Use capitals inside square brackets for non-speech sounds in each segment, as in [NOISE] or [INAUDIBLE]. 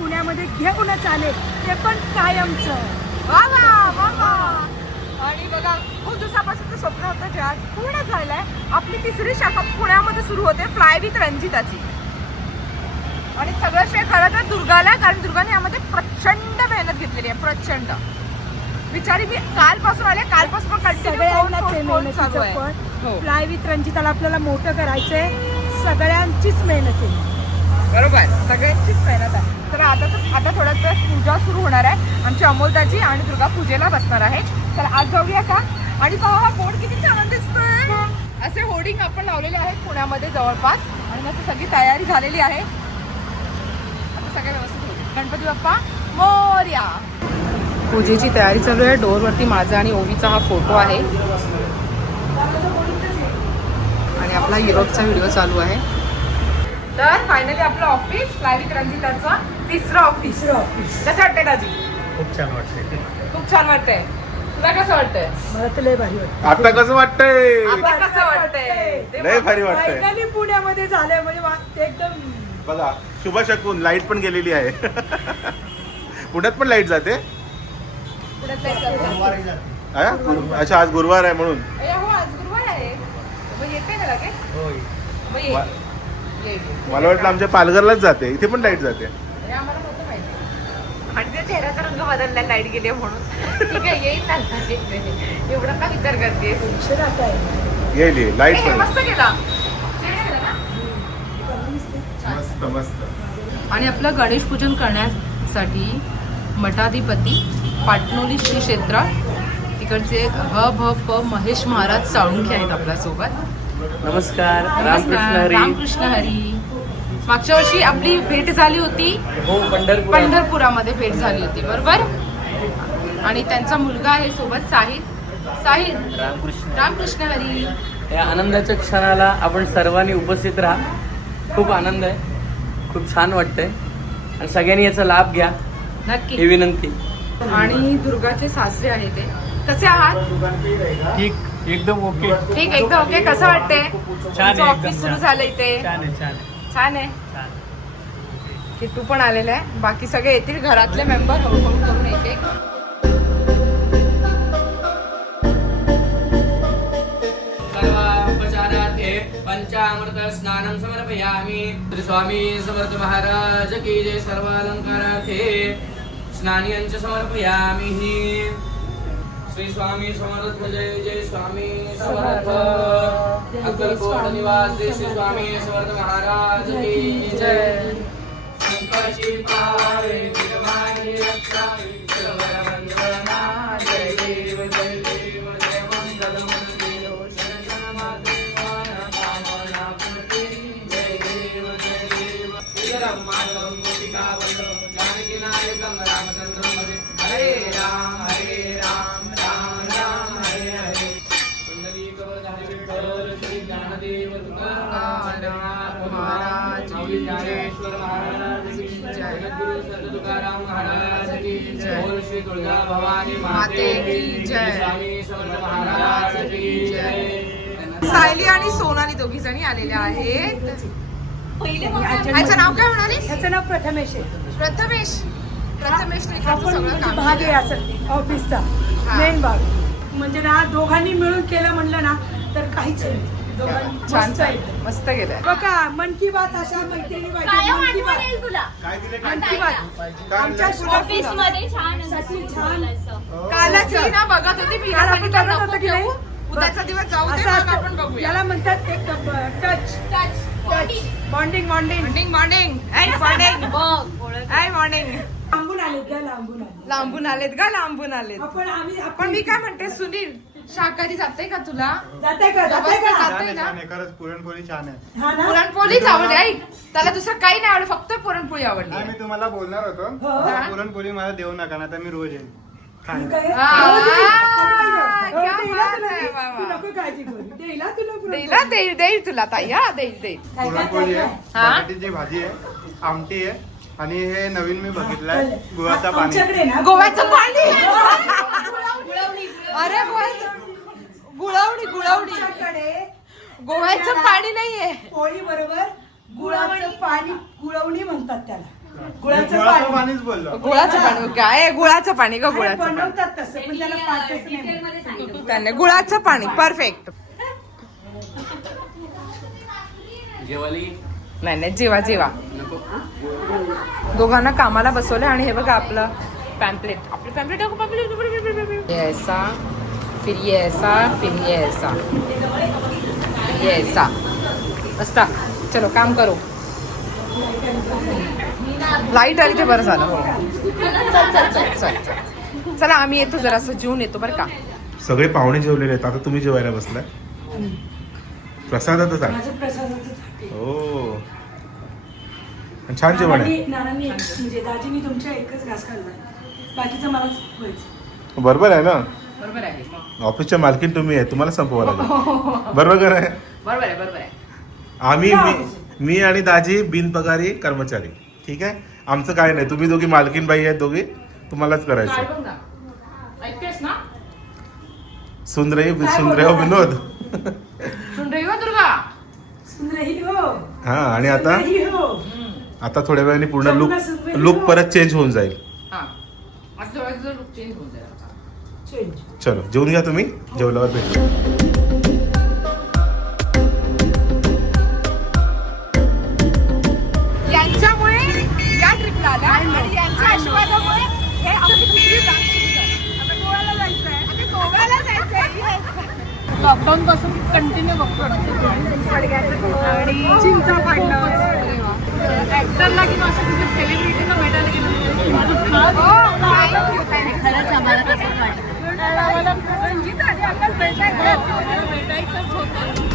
पुण्यामध्ये घेऊनच आले. ते पण कायमचं. आणि बघा खूप दिवसापासूनचं स्वप्न होतं जे आज पूर्ण झालंय. आपली तिसरी शाखा पुण्यामध्ये सुरू होते फ्लाय विथ रंजिताची आणि सगळं श्रेय खरं तर दुर्गाला कारण दुर्गाने यामध्ये प्रचंड मेहनत घेतलेली आहे प्रचंड. बिचारी मी कालपासून आले कालपासून कंटिन्यू. फ्लाय विथ रंजिताला आपल्याला मोठं करायचंय सगळ्यांचीच मेहनत आहे. बरोबर. सगळ्यांचीच मेहनत आहे. तर आता तर आता थोड्याच वेळात पूजा सुरू होणार आहे. आमची अमोलताजी आणि दुर्गा पूजेला बसणार आहे तर आज जाऊया का? आणि पहा हा बोर्ड किती छान दिसतोय. असे होर्डिंग आपण लावलेले आहेत पुण्यामध्ये जवळपास. आणि मस्त सगळी तयारी झालेली आहे. आता सगळ्या व्यवस्थित होईल गणपती बाप्पा मोर्या. पूजेची तयारी चालू आहे. डोअरवरती माझा आणि ओवीचा हा फोटो आहे. आणि आपला युरोपचा व्हिडिओ चालू आहे. तर फायनली आपलं ऑफिस फ्लायविक रंजिताचं तिसरं ऑफिस तिसरं ऑफिस कसं वाटतंय दाजी? खूप छान वाटते खूप छान वाटतंय. तुला कसं वाटतंय? मला तर लय भारी वाटतं आता कसं वाटतंय? आता कसं वाटतंय? ते लय भारी वाटतंय. फायनली पुण्यामध्ये झालंय म्हणजे वा- ते एकदम. बघा शुभ शकून लाइट पण गेलेली आहे. पुण्यात पण लाइट जाते. हा? अच्छा आज गुरुवार आहे म्हणून. हो आज गुरुवार आहे. मग येते लगेच? मग ये. मला वाटलं आमच्या पालघरलाच जाते. इथे पण लाइट जाते. हे त्या चेहऱ्याचा रंग बदलला लाइट गेली म्हणून. ठीक आहे येईल ना. एवढा का विचार आहे येईल येईल. लाइट हे पण. मस्त केला? मस्त मस्त. आणि आपलं गणेश पूजन करण्यासाठी मठाधिपती पाटणोली श्री क्षेत्र तिकडचे ह भ प महेश महाराज साळुंखे आहेत आपल्यासोबत. नमस्कार रामकृष्ण हरी. रामकृष्ण हरी. मागच्या वर्षी आपली भेट झाली होती. हो पंढरपूर पंढरपुरामध्ये भेट झाली होती बरोबर? आणि त्यांचा मुलगा आहे सोबत साहिल. साहिल रामकृष्ण. रामकृष्ण हरी. या आनंदाच्या क्षणाला आपण सर्वांनी उपस्थित राहा. खूप आनंद आहे. खूप छान वाटतंय. आणि सगळ्यांनी याचा लाभ घ्या. ही नक्की विनंती. आणि दुर्गाचे सासरे आहे ते. कसे आहात? ठीक एकदम ओके. ठीक एकदम ओके. कसं वाटतंय? छान आहे, एकदम ऑफिस सुरू छान. झालं इथे. छान आहे छान आहे. छान आहे. छान किट्टू पण आलेला आहे. बाकी सगळे येतील घरातले मेंबर हळूहळू करून येते. सर्वापचारार्थे पंचामृत स्नानं समर्पयामि. श्री स्वामी समर्थ महाराज की जय सर्वालंकारार्थे. स्नानियंच समर्पयामि. श्री स्वामी समर्थ जय जय स्वामी समर्थ। अक्कलकोट निवासी श्री स्वामी समर्थ महाराज की जय। संकटी पावे निर्माणी रक्षा जय देव जय देव जय मंगल पूर्ती। जय देव जय देव। श्रीरम माधवम गोपिका वल्लभ जानकी नायकम रामचंद्र जय जगद्गुरु संत तुकाराम महाराज की जय बोल श्री तुळजा भवानी माते की जय स्वामी समर्थ महाराज की जय सायली आणि सोनाली दोघी जणी आलेल्या आहेत. याचं नाव काय म्हणाली? ह्याचं नाव प्रथमेश आहे. प्रथमेश. प्रथमेश आपण म्हणजे भाग आहे असं ऑफिसचा. मेन भाग. म्हणजे ना दोघांनी मिळून केलं म्हणलं ना तर काहीच नाही. छान मस्त गेलंय बघा मन की बात अशा मैत्रिणी पाहिजे मन की बात. तुला. काय दिले मन की बात आमच्या ऑफिसमध्ये छान. बोलायचं. कालच ही ना बघत होती मी काल आपण बघत होतो की नाही? घेऊ. उद्याचा दिवस जाऊ दे आपण बघूया. याला म्हणतात एक touch Touch. Touch bonding bonding morning morning ऐ मॉर्निंग बघ, ओळख. ऐ मॉर्निंग लांबून आले का लांबून आले लांबून आलेत का? लांबून आलेत. आपण आम्ही पण मी काय म्हणते सुनील शाकाहारी जाते का तुला जाते का जाते का जाते ना खरंच पुरणपोळी छान आहे हा ना पुरणपोळीच आवडली ऐक त्याला दुसरं काही नाही आवडलं फक्त पुरणपोळी आवडली नाही मी तुम्हाला बोलणार होतो हो. पुरणपोळी मला देऊ नका ना तर मी रोज येईन खायला. काय? आ, हो, क्या देईल हा बात तुला. आहे, वा, तू वा. नको काळजी करू देईल हा तुला पुरण. देईल हा, देईल देईल तुला ताई हा देईल देईल काय, काय, पुरणपोळी काय, आहे हा? बटाट्याची भाजी आहे आमटी आहे आणि हे नवीन मी बघितलंय? गुळाचा पाणी आमच्याकडे ना गोव्याचं पाणी अरे गोव्याचं गुळवणी गुळवणी. आमच्याकडे गोव्याचं पाणी नाहीये. पोळी बरोबर गुळाचं पाणी गुळवणी म्हणतात त्याला. गुळाचं गुळाचं पाणी. पाणीच बोललो. गुळाचं पाणी काय आहे? गुळाचं पाणी ग अरे, गुळाचं पाणी. बनवतात तसं पण त्याला पाठच नाही त्याने गुळाचं पाणी परफेक्ट जेवाली नाही नाही जेवा जेवा. नको. दोघांना कामाला बसवलं आणि हे बघा आपलं पॅम्पलेट आपलं पॅम्पलेट ऐसा फिर ये ऐसा फिर ये ऐसा फिर ये ऐसा बसता चलो काम करो. लाइट आली ते बरं झालं. हो चल, चल. चला आम्ही येतो जरासं जेवून येतो बरं का. सगळे पाहुणे जेवलेले आहेत. आता तुम्ही जेवायला बसलाय? प्रसादातच आहे. माझं प्रसादाचं ताट आहे. हो. आणि छान जेवण आहे. म्हणजे दाजीनी तुमच्या एकच घास खाल्ला बाकीचं मलाच बरोबर आहे ना? बरोबर आहे. ऑफिसच्या मालकीन तुम्ही आहे तुम्हाला संपवा लागेल. बरोबर का नाही बरोबर आहे बरोबर आहे. आम्ही मी मी आणि दाजी बिनपगारी कर्मचारी ठीक आहे? आमचं काय नाही तुम्ही दोघी मालकीन बाई आहेत दोघी तुम्हालाच करायचं ऐकतेस ना? सुंदरे सुंदरे विनोद. सुन रही हो दुर्गा. हो. हा आणि आता? हो. आता थोड्या वेळाने पूर्ण लुक लुक हो. परत चेंज होऊन जाईल. हा. आज लुक चेंज होऊन जाईल आता. चलो जेवून घ्या तुम्ही. जेवल्यावर भेटू. यांच्यामुळे या ट्रिपला आल्या आणि यांच्या आशीर्वादामुळे हे गोव्याला जायचंय. लॉकडाऊन पासून कंटिन्यू बघतो आणि चिंचा ऍक्टरला किंवा असं कुठे सेलिब्रिटीला भेटायला खरंच आम्हाला तसंच वाटतं गेलो रंजित आणि आकाश भेटायचं भेटायचंच होतं.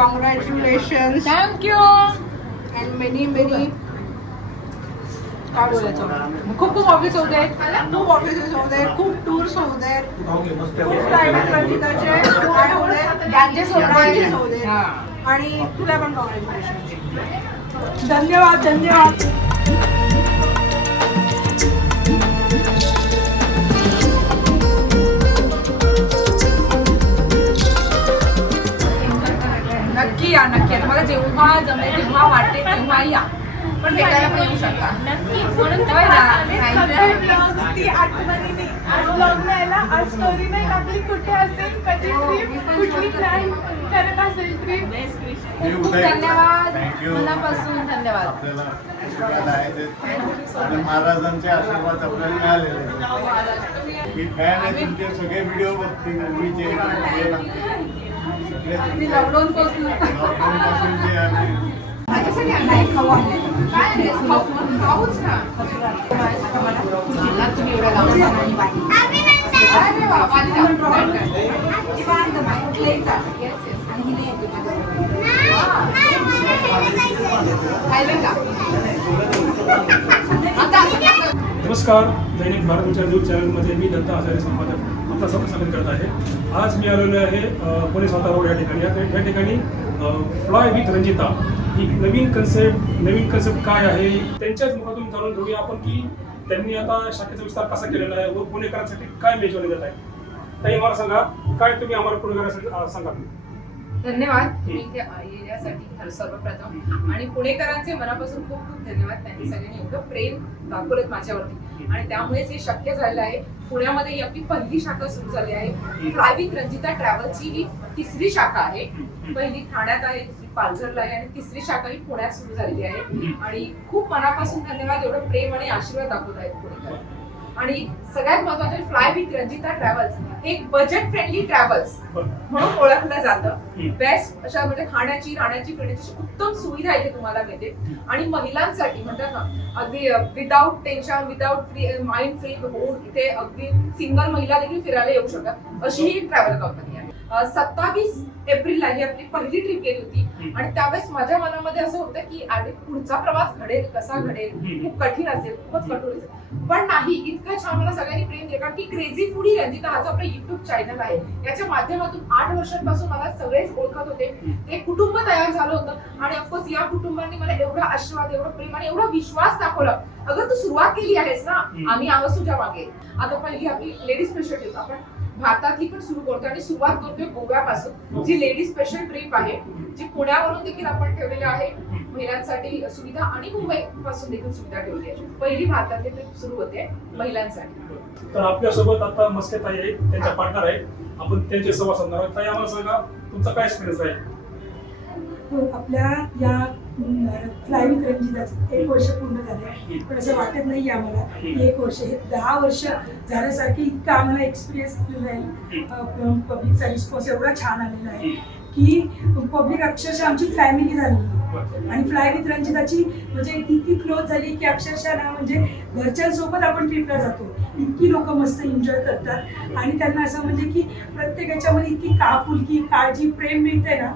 Congratulation thank you and many many काय बोलायचं? खूप खूप ऑफिस होत आहेत खूप ऑफिसेस होत आहेत खूप टूर्स होत आहेत खूप प्रायव्हेट रंजिताचे काय आहेत. आणि तुला पण कॉंग्रॅच्युलेशन धन्यवाद धन्यवाद. नक्की या नक्की या तुम्हाला जेव्हा जमेल जेव्हा वाटेल तेव्हा या. पण भेटायला पण येऊ शकता. नक्की. म्हणून तर होय ना? आज ती आठवणी आज ब्लॉग यायला आज स्टोरी नाही टाकली कुठे असेल कधी ट्रिप कुठली प्लॅन करत असेल ट्रिप खूप खूप धन्यवाद. मनापासून धन्यवाद. आपल्याला आशीर्वाद आहे ते. आणि महाराजांचे आशीर्वाद आपल्याला मिळालेले आहेत. मी फॅन आहे तुमचे सगळे व्हिडिओ बघते मूवीचे माझ्यासाठी खाऊ काय खाऊच ना. मला तुम्ही लावून? [LAUGHS] नमस्कार दैनिक भारतच्या न्यूज चॅनलमध्ये मी दत्ता आचार्य संपादक. आपला सर्व स्वागत करत आहे. आज मी आलेलो आहे पुणे सातारा रोड या ठिकाणी. या ठिकाणी फ्लाय विथ रंजिता ही नवीन कन्सेप्ट नवीन कन्सेप्ट काय आहे त्यांच्याच मुखातून जाणून घेऊया आपण की त्यांनी आता शाखेचा विस्तार कसा केलेला आहे व पुणेकरांसाठी काय मेजवले जात आहे ताई मला सांगा काय तुम्ही आम्हाला पुणेकरांसाठी सांगा धन्यवाद. येण्यासाठी सर्वप्रथम. आणि पुणेकरांचे मनापासून खूप खूप धन्यवाद. त्यांनी सगळ्यांनी एवढं प्रेम दाखवलं माझ्यावरती. आणि त्यामुळेच हे शक्य झालेलं आहे. पुण्यामध्ये ही आपली पहिली शाखा सुरू झाली आहे. प्रायव्हिक रंजिता ट्रॅव्हलची ही तिसरी शाखा आहे. पहिली ठाण्यात आहे दुसरी पालघरला आहे आणि तिसरी शाखा ही पुण्यात सुरू झालेली आहे. आणि खूप मनापासून धन्यवाद एवढं प्रेम आणि आशीर्वाद दाखवत आहेत पुणेकर आणि सगळ्यात महत्वाचं फ्लाय विथ रंजिता ट्रॅव्हल्स हे बजेट फ्रेंडली ट्रॅव्हल्स म्हणून ओळखलं जातं. बेस्ट अशा म्हणजे खाण्याची राहण्याची अशी उत्तम सुविधा इथे तुम्हाला मिळते. आणि महिलांसाठी म्हणतात ना अगदी without tension without free mind free होऊन इथे अगदी सिंगल महिला देखील फिरायला येऊ शकतात. अशी ही ट्रॅव्हल कंपनी आहे. सत्तावीस एप्रिलला ही आपली पहिली ट्रिप गेली होती. आणि त्यावेळेस माझ्या मनामध्ये असं होतं की अरे पुढचा प्रवास घडेल कसा घडेल? खूप कठीण असेल खूपच कठोर असेल. पण नाही इतकं छान मला सगळ्यांनी प्रेम दिलं कारण की क्रेझी फुडी रंजिता हा जो आपला युट्यूब चॅनल आहे याच्या माध्यमातून आठ वर्षांपासून मला सगळेच ओळखत होते. ते कुटुंब तयार झालं होतं. आणि ऑफकोर्स या कुटुंबांनी मला एवढा आशीर्वाद एवढं प्रेम आणि एवढा विश्वास दाखवला. अगं तू सुरुवात केली आहेस ना? आम्ही आहोत तुझ्या मागे. आता पहिली आपली लेडीज स्पेशल आपण भारतातली पण सुरू करतो आणि सुरुवात करतोय गोव्यापासून जी लेडीज स्पेशल ट्रिप आहे जी पुण्यावरून देखील आपण ठेवलेली आहे महिलांसाठी सुविधा आणि मुंबई पासून देखील सुविधा ठेवली आहे. पहिली भारतातली ट्रिप सुरू होते महिलांसाठी. तर आपल्यासोबत आता मस्के ताई आहेत त्यांच्या पार्टनर आहेत. आपण त्यांचे संवाद साधणार आहोत ताई आम्हाला सांगा तुमचा काय एक्सपिरियन्स आहे? आपल्या या फ्लायविंग रंजिताचं एक वर्ष पूर्ण झाले पण असं वाटत नाही आम्हाला की एक वर्ष हे दहा वर्ष झाल्यासारखी इतका आम्हाला एक्सपिरियन्स आलेला आहे पब्लिकचा रिस्पॉन्स एवढा छान आलेला आहे की पब्लिक अक्षरशः आमची फॅमिली झाली. आणि फ्लाय विथ रंजिताची म्हणजे इतकी क्लोज झाली की अक्षरशः ना म्हणजे घरच्यांसोबत आपण ट्रिपला जातो. इतकी लोक मस्त एन्जॉय करतात. आणि त्यांना असं म्हणजे की प्रत्येकाच्यामध्ये इतकी कापुलकी काळजी प्रेम मिळते ना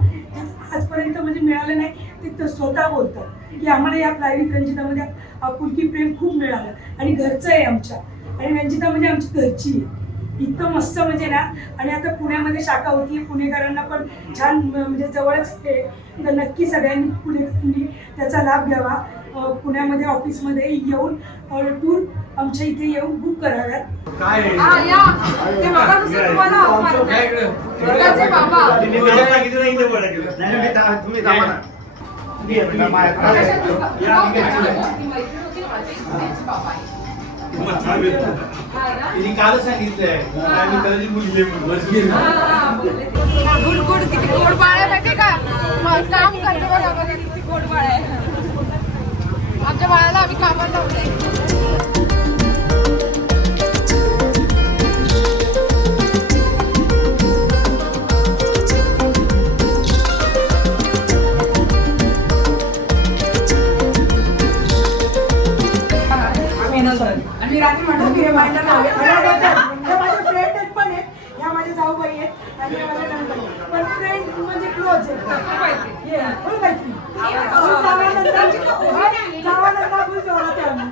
आजपर्यंत म्हणजे मिळालं नाही ते स्वतः बोलतात की आम्हाला या प्रायव्हेट रंजितामध्ये आपुलकी प्रेम खूप मिळालं. आणि घरचं आहे आमच्या. आणि रंजिता म्हणजे आमची घरची आहे. इतकं मस्त म्हणजे ना आणि आता पुण्यामध्ये शाखा होती पुणेकरांना पण छान म्हणजे जवळच आहे. तर नक्की सगळ्यांनी पुणेकरांनी त्याचा लाभ घ्यावा. पुण्यामध्ये ऑफिसमध्ये येऊन टूर आमच्या इथे येऊन बुक कराव्यात. हा, या. ते बघा नुसतं तुम्हाला हाक मारतात. दुर्गाचे बाबा. तिने कालच सांगितलंय. आम्ही कधी मुलगी गुड गुड. किती गोड बाळ आहे का? काम करतो बघा किती गोड बाळ आहे. आमच्या बाळाला आम्ही कामाला लावलंय. आणि रात्री म्हणतात की रिमाइंडर लावले हे माझे फ्रेंड आहेत. पण आहेत. ह्या माझ्या जाऊबाई आहेत आणि ह्या माझ्या पण फ्रेंड म्हणजे क्लोज आहेत. ये, फुल मैत्री. अजून जावानंतर जावानंतर फुल जोरात आहे आम्ही.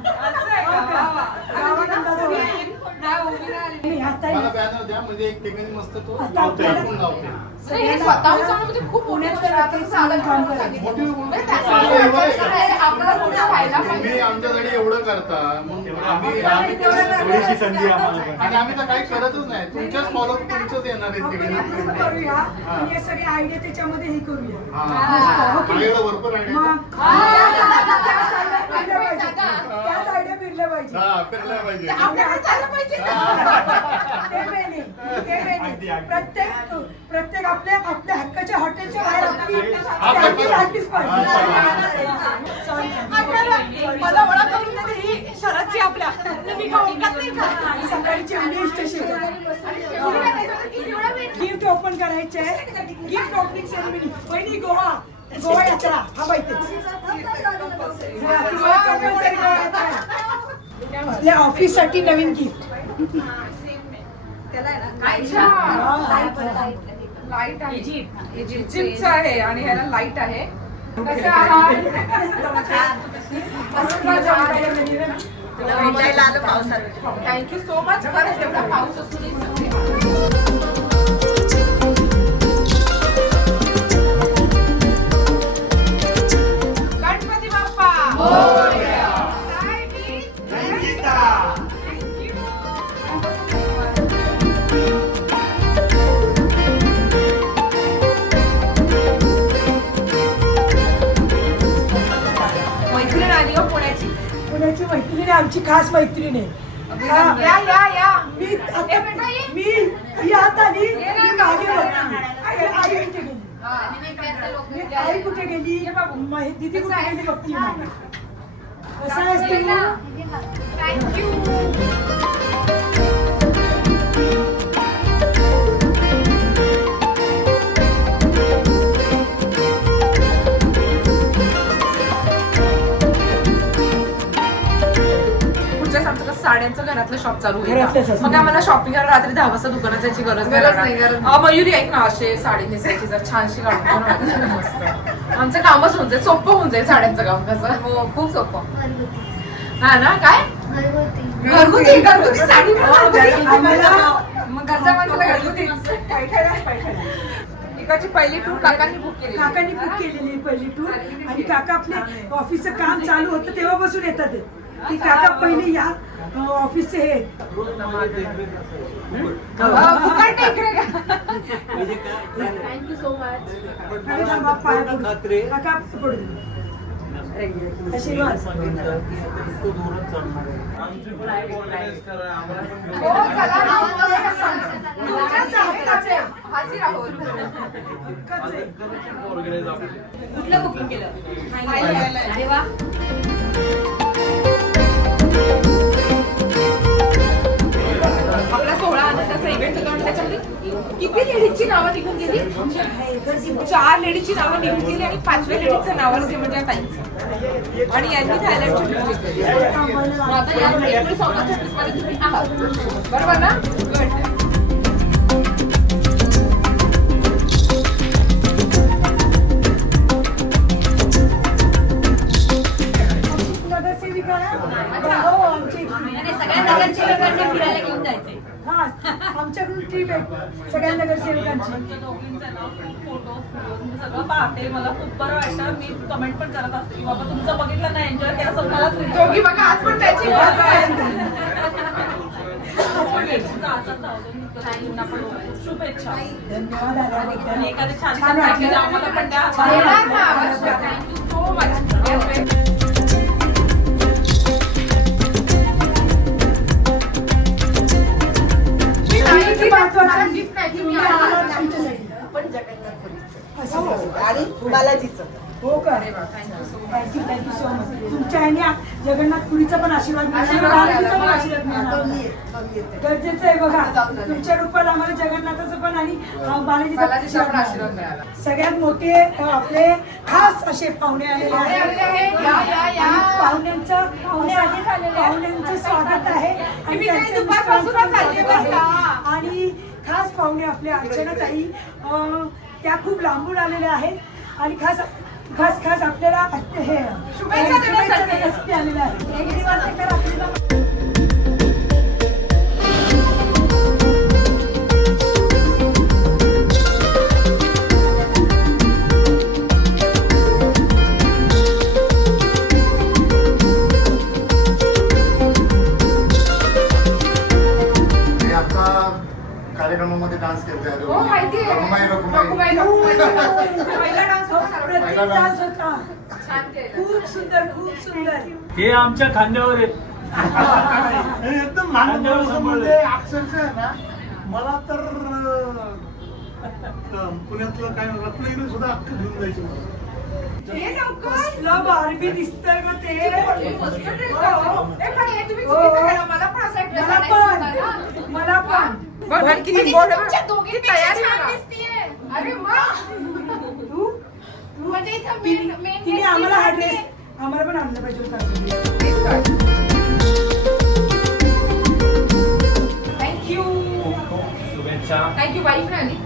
आता मला बॅनर द्या म्हणजे एक ठिकाणी मस्त तो आता लावते आपल्याला- आपण लावते. नाही, हे स्वतःहून सांगणं म्हणजे खूप पुण्यात मोठं रात्रीचं आलं काम म्हणून करायचं. मोठी सांगितलं. म्हणजे त्याचं असं वाटतं की आपल्याला मोठं व्हायला तुम्ही पाहिजे. आमच्यासाठी एवढं करता मग आम्ही आम्ही थोडीशी संधी आणि आम्ही तर काही करतच नाही. तुमच्याच फॉलो तुमचंच येणार आहे आपण तिकडे. असं करूया. आणि हे सगळे आयडिया त्याच्यामध्ये हे करूया. हा. मस्त, हो. की नाही? माझ्याकडे भरपूर idea. मग आहेत. त्याच idea फिरल्या पाहिजे. त्याच idea फिरल्या पाहिजे. हा फिरलं पाहिजे. आपल्याकडे चाललं पाहिजे ते मेन आहे. ते मेन आहे. प्रत्येक प्रत्येक आपल्या आपल्या हक्काच्या हॉटेलच्या बाहेर आपली आपली राखीच पाहिजे. मला ओळख करून देते ही शरदची आपल्या. मी का ओळखत नाही का? सकाळी चिमणी स्टेशन गिफ्ट ओपन करायचे आहे. गिफ्ट ओपनिंग सेरेमनी पहिली गोवा. गोवा यात्रा. हा माहिती आपल्या ऑफिससाठी नवीन गिफ्ट लाइट आहे. जिमचं आहे आणि ह्याला लाइट आहे. कसं आहात? थँक्यू सो मच खरंच एवढा पाऊस असूनही साड्यांचं घरातलं शॉप चालू असतं. मग आम्हाला शॉपिंग करायला रात्री दहा वाजता दुकानात जायची गरज नाही, मयुरी ऐक ना असे साडी नेसायची जर छानशी काढून [LAUGHS] आमचं कामच होऊन जाईल सोपं होऊन जाईल साड्यांचं काम कसं. हो खूप सोपं. हा ना काय? घरगुती घरगुती साडी मग माणसाला. इकडची पहिली टूर काकांनी बुक केली काकांनी बुक केलेली पहिली टूर आणि काका आपले ऑफिसचं काम चालू होतं तेव्हापासून येतात ते. काका पहिले या ऑफिसचे हे? Thank you so much. काका पडू दे. आशीर्वाद हो, चला ना, तुमच्या सहाय्यताचे हाजीर आहोत. हक्काचं आहे. कुठलं बुकिंग केलं अरे वा होता आणि त्याच्यामध्ये किती लेडीजची नावं निघून गेली? चार लेडीजची नावं निघून गेली आणि पाचव्या लेडीजचं नाव होते म्हणजे ताईंचं. आणि यांनी थायलंडची ट्रिप घेतली मग आता या एकोणीस ऑगस्टच्या ट्रिपमध्ये तुम्ही आहात. बरोबर ना? ना? हो सगळ्या नगरसेवकांना फिरायला घेऊन जायचंय हा आमच्याकडून ट्रीप आहे. सगळ्या नगरसेवकांची. सगळं पाहते. मला खूप बरं वाटतं. मी कमेंट पण करत असते की बाबा तुमचं बघितलं नाही एन्जॉय केलं स्वतःलाच दोघी बघा आज पण त्याची आहे. शुभेच्छा. धन्यवाद एखादी छान. आम्हाला पण द्या. येणार ना अवश्य. किती महत्वाचं ती मी तुम्ही. आम्हाला आमच्यासाठी. झालं. आणि बालाजीचं हो का. थँक्यू थँक्यू सो मच तुमच्या ह्याने जगन्नाथपुरीचा पण आशीर्वाद मिळाला. पण. आशीर्वाद मिळाला. गरजेचं आहे बघा. तुमच्या रूपात आम्हाला जगन्नाथाचं पण आणि अं, बालाजीचा पण आशीर्वाद मिळाला. सगळ्यात मोठे आपले खास असे पाहुणे आलेले आहेत. पाहुण्यांचं पाहुण्यांचं स्वागत आहे. आणि खास पाहुणे आपल्या अर्चनाताई अं, त्या खूप लांबून आलेल्या आहेत. आणि खास खास खास आपल्याला हे शुभेच्छा देण्यासाठी. आलेल्या आहेत कार्यक्रमामध्ये डान्स करते हो. पहिला डान्स होता. [LAUGHS] डान्स होता. खूप सुंदर खूप सुंदर. हे आमच्या खांद्यावर आहेत. एकदम लहान म्हणजे अक्षरशः आहे ना मला तर पुण्यातलं काय रत्नागिरी सुद्धा अख्खं घेऊन जायचं मला. हे लवकर. कसलं बारबी दिसतंय ग ते. हे पण हे हो. मला पण मला पण. पण. किती बघा. दिसतीये. अरे वा. तू? म्हणजे तिने आम्हाला हा ती ड्रेस. आम्हाला पण आणलं पाहिजे होता. You, wife नाही आली.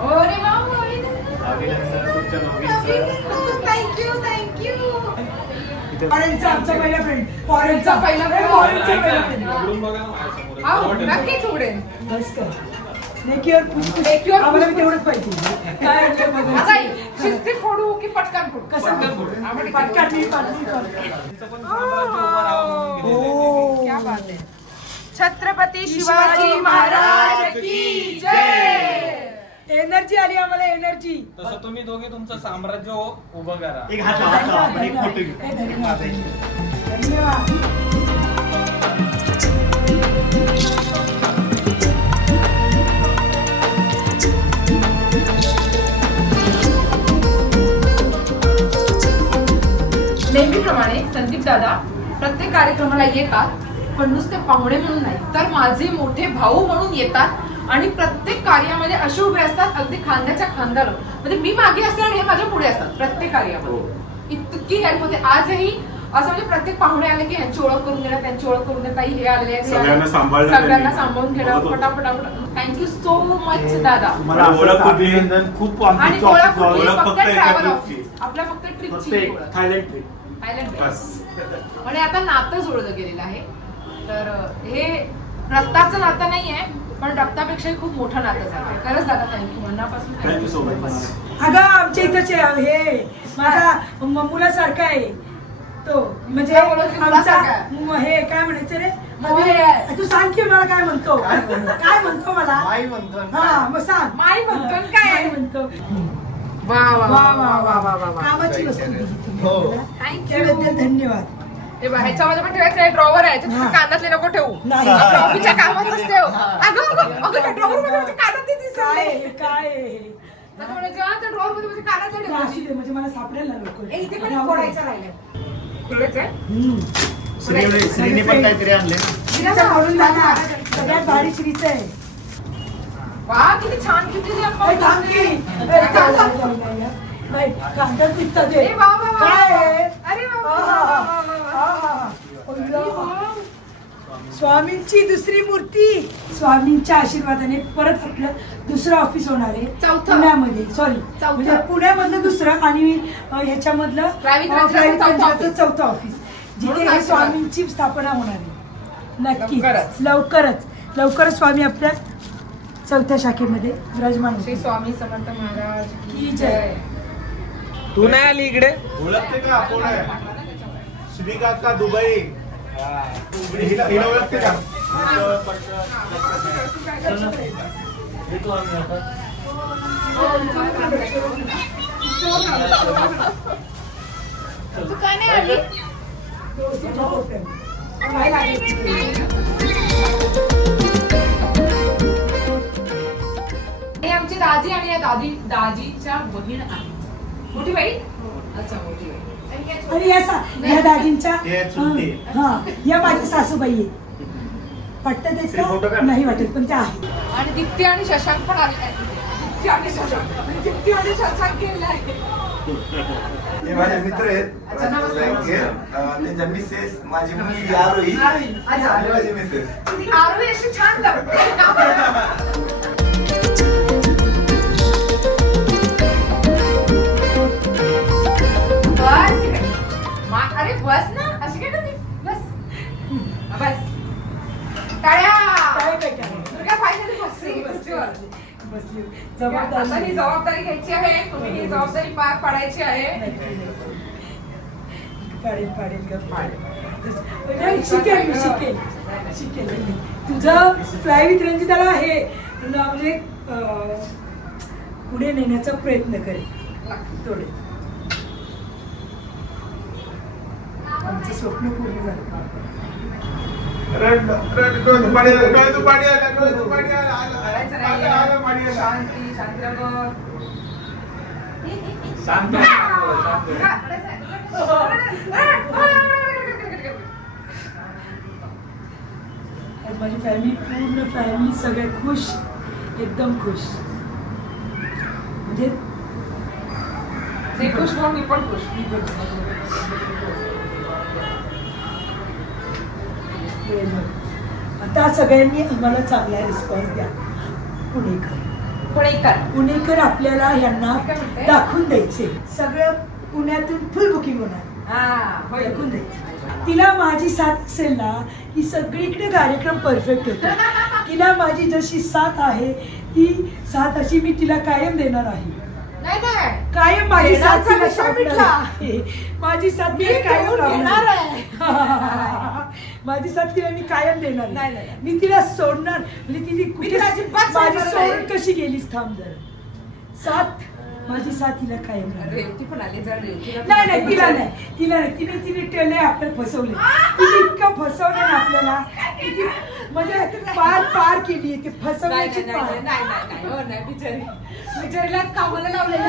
अरे वा. अभिनंदन तुमच्या दोघींचं you. फॉरेनचा आमचा पहिला फ्रेंड फॉरेनचा पहिला फ्रेंड हो, नक्कीच उघडेन. बस कर. आम्हाला पुष्प. तेवढंच पाहिजे. काय फोडू की पटकन फोडू? कसं पटकन मी. हो. बात है छत्रपती शिवाजी महाराज की जय. एनर्जी आली आम्हाला एनर्जी तसं तुम्ही दोघे तुमचं साम्राज्य उभं करा एक हात लावा, हात लावा. एक फोटो घेऊ. धन्यवाद धन्यवाद नेहमीप्रमाणे संदीप दादा प्रत्येक कार्यक्रमाला येतात पण नुसते पाहुणे म्हणून नाही तर माझे मोठे भाऊ म्हणून येतात आणि प्रत्येक कार्यामध्ये असे उभे असतात अगदी खांद्याच्या खांद्याला म्हणजे मी मागे असते आणि हे माझ्या पुढे असतात प्रत्येक कार्यामध्ये. इतकी हेल्प होते. आजही असं म्हणजे प्रत्येक पाहुणे आले की यांची ओळख करून देणं त्यांची ओळख करून देणं ताई हे आले हे. सगळ्यांना. सांभाळून घेणं. पटापट थँक्यू सो मच दादा. खूप आणि ओळख फक्त ट्रॅव्हल आपल्या फक्त थायलंड ट्रिप थायलंड आणि आता नातं जोडलं गेलेलं आहे. तर हे रक्ताचं नातं नाही आहे पण रक्तापेक्षाही खूप मोठं नातं झालं. खरंच दादा थँक्यू मनापासून अगं आमच्या इथंच हे माझा मुलासारखा आहे. तो म्हणजे आमचा हे काय म्हणायचं रे? हो, तू सांग की मला काय म्हणतो. काय म्हणतो? मला? माई म्हणतो हा मग सांग. माई म्हणतो काय? माई म्हणतो. वा वा वा वा वा वा वा. कामाची वा वा वा वा वा वा वा वा धन्यवाद. हे बघ, ह्याच्यामध्ये पण ठेवायचं आहे ड्रॉवर आहे त्याच्यात हा. कानातले नको ठेवू. नाही. आपल्या ऑफिसच्या कामातच ठेव. अगं अगं अगं त्या ड्रॉवर मध्ये माझे कानातले काय दिसले आहे, काय आहे? आता म्हणायचं, हा, त्या ड्रॉवर मध्ये कानातले दे म्हणजे मला सापडेल ना लवकर. ए, इथे पण फोडायचं राहिलं खुलंच आहे? हम्म. श्रीने श्रीने पण काहीतरी आणले श्रीचा करून दादा सगळ्यात भारी श्रीचं आहे. वा किती छान किती ए, थांब की. ए. कांदा दे. स्वामींची दुसरी मूर्ती. स्वामींच्या आशीर्वादाने परत आपलं दुसरं ऑफिस होणार आहे. पुण्यामध्ये. सॉरी म्हणजे पुण्यामधलं दुसरं आणि ह्याच्यामधलं चौथं ऑफिस जिथे स्वामींची स्थापना होणार आहे. नक्की लवकरच. लवकरच. स्वामी आपल्या चौथ्या शाखेमध्ये विराजमान श्री स्वामी समर्थ महाराज की जय. तू नाही आली इकडे? ओळखते का कोण आहे श्रीकांत दुबई. हिला हिला ओळखते का? तू काय नाही आली? हे आमची दाजी आणि या दादी दाजीच्या बहीण आहे मोठी बहीण अच्छा मोठी बहीण आणि या सा या दाजींच्या हे चुलते. हा या माझ्या सासूबाई. आहेत वाटत श्री फोटो आहेत. का नाही वाटत पण त्या आहेत. आणि दीप्ती आणि शशांक पण आले आहेत दीप्ती आणि शशांक. दीप्ती आणि शशांक गेले आहे हे माझे मित्र आहेत. अच्छा, नमस्ते. हे, अं, त्यांच्या मिसेस माझी मुलगी आरोही आरोही, अच्छा. आणि माझी मिसेस ती आरोही अशी छान लागते [LAUGHS] बस अरे बस ना अशी काय करते बस बस टाळ्या काय काय काय दुर्गा फायनली बसली बसलीवर. बसली आता ही जबाबदारी जबाबदारी घ्यायची आहे तुम्ही ही जबाबदारी पार पाडायची आहे पाडेल पाडेल ग पाडेल शिकेल मी शिकेल शिकेल तुझं फ्लाय विथ रंजिताला हे न- म्हणजे पुढे नेण्याचा प्रयत्न करेल थोडे आमचं स्वप्न पूर्ण झालं. रड- रड- डोळ्यात पाणी आलं, डोळ्यात पाणी आलं, डोळ्यात पाणी आलं, आलं, आलं, करायचं आलं, आलं, पाणी नाही आलं. शांती शांती रंग शांत आणि माझी फॅमिली पूर्ण फॅमिली सगळे खुश एकदम खुश. म्हणजे ते खुश म्हणून मी पण खुश. मी पण नको. आता सगळ्यांनी आम्हाला चांगला रिस्पॉन्स द्या. पुणेकर. पुणेकर. पुणेकर आपल्याला यांना? दाखवून द्यायचे. सगळं पुण्यातून फुल बुकिंग होणार. दाखवून द्यायचे. तिला माझी साथ असेल ना की सगळीकडे कार्यक्रम परफेक्ट होतो. [LAUGHS] तिला माझी जशी साथ आहे ती साथ अशी मी तिला कायम देणार आहे. नाही नाही कायम माझी साथ. माझी साथ कायम राहणार. [LAUGHS] माझी साथ तिला मी कायम देणार. नाही. मी तिला सोडणार म्हणजे तिची कुठे माझी सोडणार नाही. सोड कशी गेलीस थांब जरा साथ माझी साथ तिला कायम. रेवती पण आली जर रेवतीला नाही नाही तिला नाही. तिला नाही. तिने तिने टेले आपल्याला फसवले. तिने इतकं फसवलं ना आपल्याला. किती म्हणजे पार पार केली ते नाही फसवण्याची नाही पार. नाही नाही हो नाही बिचारी. बिचारीलाच कामाला लावलेलं.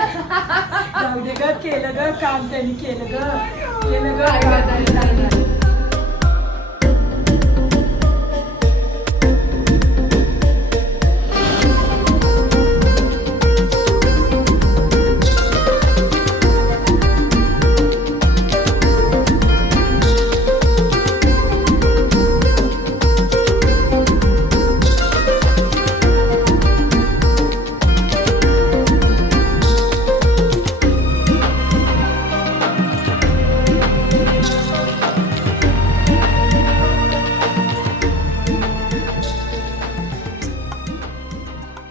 जाऊ दे ग केलं ग काम त्यांनी केलं ग. केलं ग काम.